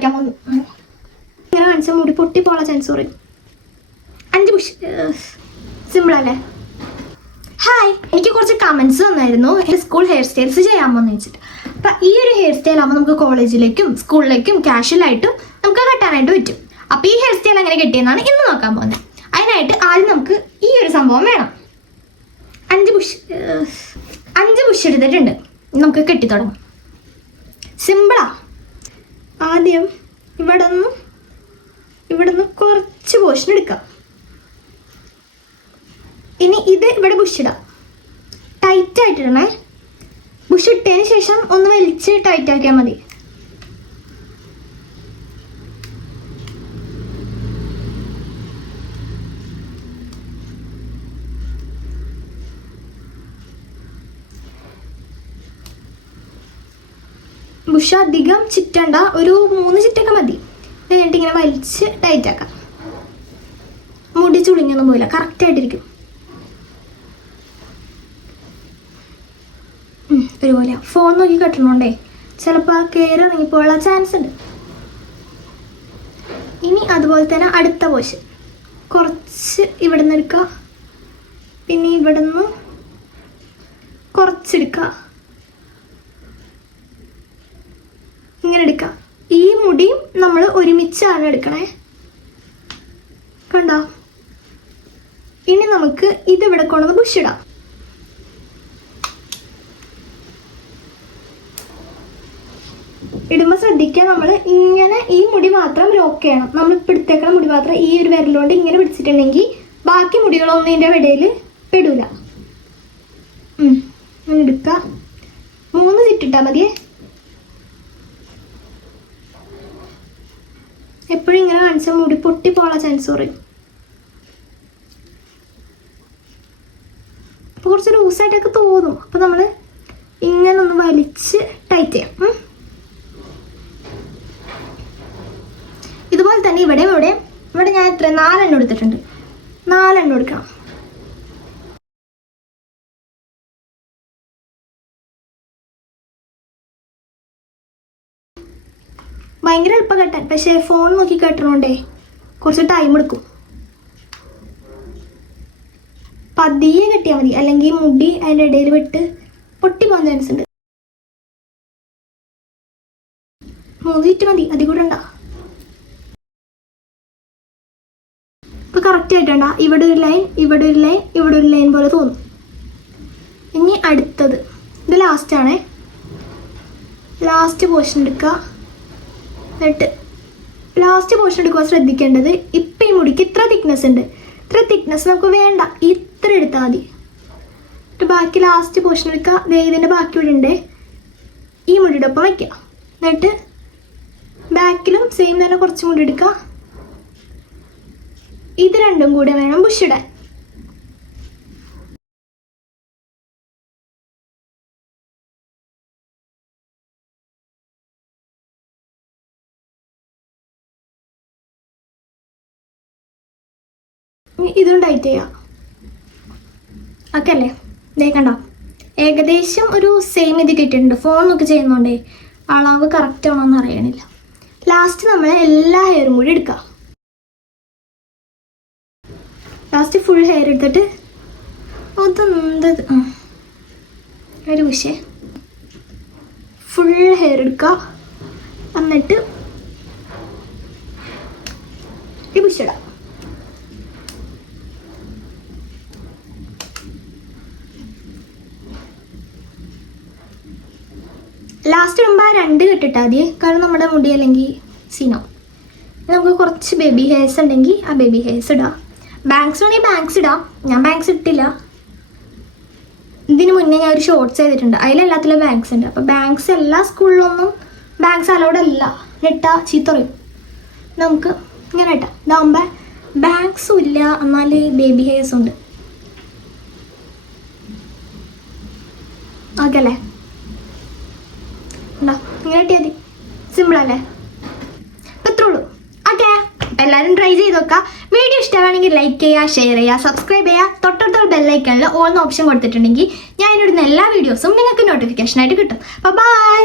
വരയ്ക്കാൻ പോകുന്നു. ഇങ്ങനെ കാണിച്ചാൽ മുടി പൊട്ടി പോളാ ചാൻസ് പറയും. 5 പുഷ്. സിമ്പിളല്ലേ? ഹായ്, എനിക്ക് കുറച്ച് കമൻസ് വന്നായിരുന്നു സ്കൂൾ ഹെയർ സ്റ്റൈൽസ് ചെയ്യാമോന്ന് വെച്ചിട്ട്. അപ്പം ഈ ഒരു ഹെയർ സ്റ്റൈൽ ആകുമ്പോൾ നമുക്ക് കോളേജിലേക്കും സ്കൂളിലേക്കും കാഷ്വലായിട്ടും നമുക്ക് കെട്ടാനായിട്ട് പറ്റും. അപ്പം ഈ ഹെയർ സ്റ്റൈൽ എങ്ങനെ കെട്ടിയെന്നാണ് ഇന്ന് നോക്കാൻ പോകുന്നത്. അതിനായിട്ട് ആദ്യം നമുക്ക് ഈ ഒരു സംഭവം വേണം. 5 പുഷ് എടുത്തിട്ടുണ്ട്. നമുക്ക് കെട്ടി തുടങ്ങാം. സിമ്പിളാ. ആദ്യം ഇവിടെ നിന്ന് കുറച്ച് പോർഷൻ എടുക്കാം. ഇനി ഇത് ഇവിടെ ബുഷ് ഇടാം. ടൈറ്റ് ആയിട്ടിടണേ. ബുഷ് ഇട്ടതിന് ശേഷം ഒന്ന് വലിച്ച് ടൈറ്റ് ആക്കിയാൽ മതി. ബുഷ് അധികം ചുറ്റണ്ട, ഒരു 3 ചുറ്റൊക്കെ മതി. എന്നിട്ട് ഇങ്ങനെ വലിച്ച് ടൈറ്റ് ആക്കാം. മുടി ചുളിഞ്ഞൊന്നും പോയില്ല, കറക്റ്റ് ആയിട്ടിരിക്കും. ഒരുപോലെ ഫോൺ നോക്കി കെട്ടണോണ്ടേ ചിലപ്പോൾ കയറി ഇറങ്ങിപ്പോയുള്ള ചാൻസ് ഉണ്ട്. ഇനി അതുപോലെ തന്നെ അടുത്ത പോർഷൻ കുറച്ച് ഇവിടെ നിന്ന് എടുക്കുക. പിന്നെ ഇവിടെ നിന്ന് കുറച്ചെടുക്കുക. ഇങ്ങനെ എടുക്കുക. ഈ മുടിയും നമ്മൾ ഒരുമിച്ചാണ് എടുക്കണേ. കണ്ടോ? ഇനി നമുക്ക് ഇതിവിടെ കൊണ്ടുവന്ന് ബുഷ് ഇടാം. ഇടുമ്പോൾ ശ്രദ്ധിക്കുക, നമ്മൾ ഇങ്ങനെ ഈ മുടി മാത്രം ലോക്ക് ചെയ്യണം. നമ്മൾ പിടിച്ചേക്കണ മുടി മാത്രം ഈ ഒരു വിരലുകൊണ്ട് ഇങ്ങനെ പിടിച്ചിട്ടുണ്ടെങ്കിൽ ബാക്കി മുടികളൊന്നും ഇതിൻ്റെ ഇടയിൽ പെടൂല. അങ്ങനെ എടുക്കുക. 3 ചുറ്റിട്ടാൽ മതിയേ. എപ്പോഴും ഇങ്ങനെ കാണിച്ചാൽ മുടി പൊട്ടി പോളാ ചാൻസ് പറയും. അപ്പോൾ കുറച്ച് ലൂസായിട്ടൊക്കെ തോന്നും. അപ്പോൾ നമ്മൾ ഇങ്ങനെ ഒന്ന് വലിച്ച് ടൈറ്റ് ചെയ്യാം. ഇതുപോലെ തന്നെ ഇവിടെ ഞാൻ 4 എണ്ണം എടുത്തിട്ടുണ്ട്. 4 എണ്ണം എടുക്കണം. ഭയങ്കര എളുപ്പം കെട്ടാൻ. പക്ഷേ ഫോൺ നോക്കി കെട്ടണോണ്ടേ കുറച്ച് ടൈം എടുക്കും. പതിയെ കെട്ടിയാൽ മതി, അല്ലെങ്കിൽ മുടി അതിൻ്റെ ഇടയിൽ വിട്ട് പൊട്ടി പോകാൻ ചാൻസ് ഉണ്ട്. 3 ചുറ്റ് മതി, അതി കൂടെ ഉണ്ടാ. ഇപ്പൊ കറക്റ്റ് ആയിട്ടുണ്ടാ. ഇവിടെ ഒരു ലൈൻ, ഇവിടെ ഒരു ലൈൻ, ഇവിടെ ഒരു ലൈൻ പോലെ തോന്നും. ഇനി അടുത്തത് ഇത് ലാസ്റ്റാണേ. ലാസ്റ്റ് പോർഷൻ എടുക്കുക. എന്നിട്ട് ലാസ്റ്റ് പോർഷൻ എടുക്കുക. ശ്രദ്ധിക്കേണ്ടത് ഇപ്പം ഈ മുടിക്ക് ഇത്ര തിക്നെസ് ഉണ്ട്. ഇത്ര തിക്നെസ് നമുക്ക് വേണ്ട, ഇത്ര എടുത്താൽ മതി. എന്നിട്ട് ബാക്കി ലാസ്റ്റ് പോർഷൻ എടുക്കുക. ഇതിൻ്റെ ബാക്കി ഇവിടെ ഉണ്ട്. ഈ മുടിയുടെ ഒപ്പം വയ്ക്കുക. എന്നിട്ട് ബാക്കിലും സെയിം തന്നെ കുറച്ചും കൂടി എടുക്കുക. ഇത് രണ്ടും കൂടെ വേണം ബുഷ് ഇടാൻ. ഇതും ടൈറ്റ് ചെയ്യാം. ഓക്കെ അല്ലേ? കണ്ടോ? ഏകദേശം ഒരു സെയിം ഇത് കിട്ടിയിട്ടുണ്ട്. ഫോൺ നോക്കി ചെയ്യുന്നോണ്ടേ അളവ് കറക്റ്റ് ആണോന്ന് അറിയണില്ല. ലാസ്റ്റ് നമ്മൾ എല്ലാ ഹെയറും കൂടി എടുക്കുക. ലാസ്റ്റ് ഫുൾ ഹെയർ എടുത്തിട്ട് ഒരു വിഷയം ഫുൾ ഹെയർ എടുക്കുക. എന്നിട്ട് ഈ വിഷിടാം. ലാസ്റ്റ് ഇടുമ്പോൾ 2 കെട്ടിട്ടാൽ മതി. കാരണം നമ്മുടെ മുടി അല്ലെങ്കിൽ സീനോ. നമുക്ക് കുറച്ച് ബേബി ഹെയർസ് ഉണ്ടെങ്കിൽ ആ ബേബി ഹെയർസ് ഇടാം. ബാങ്ക്സ് വേണമെങ്കിൽ ബാങ്ക്സ് ഇടാം. ഞാൻ ബാങ്ക്സ് ഇട്ടില്ല. ഇതിന് മുന്നേ ഞാൻ ഒരു ഷോർട്ട്സ് ചെയ്തിട്ടുണ്ട്, അതിലെല്ലാത്തിലും ബാങ്ക്സ് ഉണ്ട്. അപ്പോൾ ബാങ്ക്സ് എല്ലാ സ്കൂളിലൊന്നും ബാങ്ക്സ് അലൗഡ് അല്ല. ഇട്ടാൽ ചീത്ത പറയും. നമുക്ക് ഇങ്ങനെ ഇട്ടാം. ഇതാകുമ്പോൾ ബാങ്ക്സും ഇല്ല, എന്നാൽ ബേബി ഹെയർസും ഉണ്ട്. ഓക്കെ അല്ലേ? ഉണ്ടോ? ഇങ്ങനെ ഇട്ടിയാൽ മതി. സിമ്പിളല്ലേ? ഇത്രേ ഉള്ളൂ. ഓക്കെ, എല്ലാവരും ട്രൈ ചെയ്ത് നോക്കുക. വീഡിയോ ഇഷ്ടമാണെങ്കിൽ ലൈക്ക് ചെയ്യുക, ഷെയർ ചെയ്യുക, സബ്സ്ക്രൈബ് ചെയ്യുക. തൊട്ടടുത്തുള്ള ബെല്ലൈക്കണിൽ ഓൾ ഓപ്ഷൻ കൊടുത്തിട്ടുണ്ടെങ്കിൽ ഞാൻ ഇടുന്ന എല്ലാ വീഡിയോസും നിങ്ങൾക്ക് നോട്ടിഫിക്കേഷനായിട്ട് കിട്ടും. അപ്പോൾ ബൈ.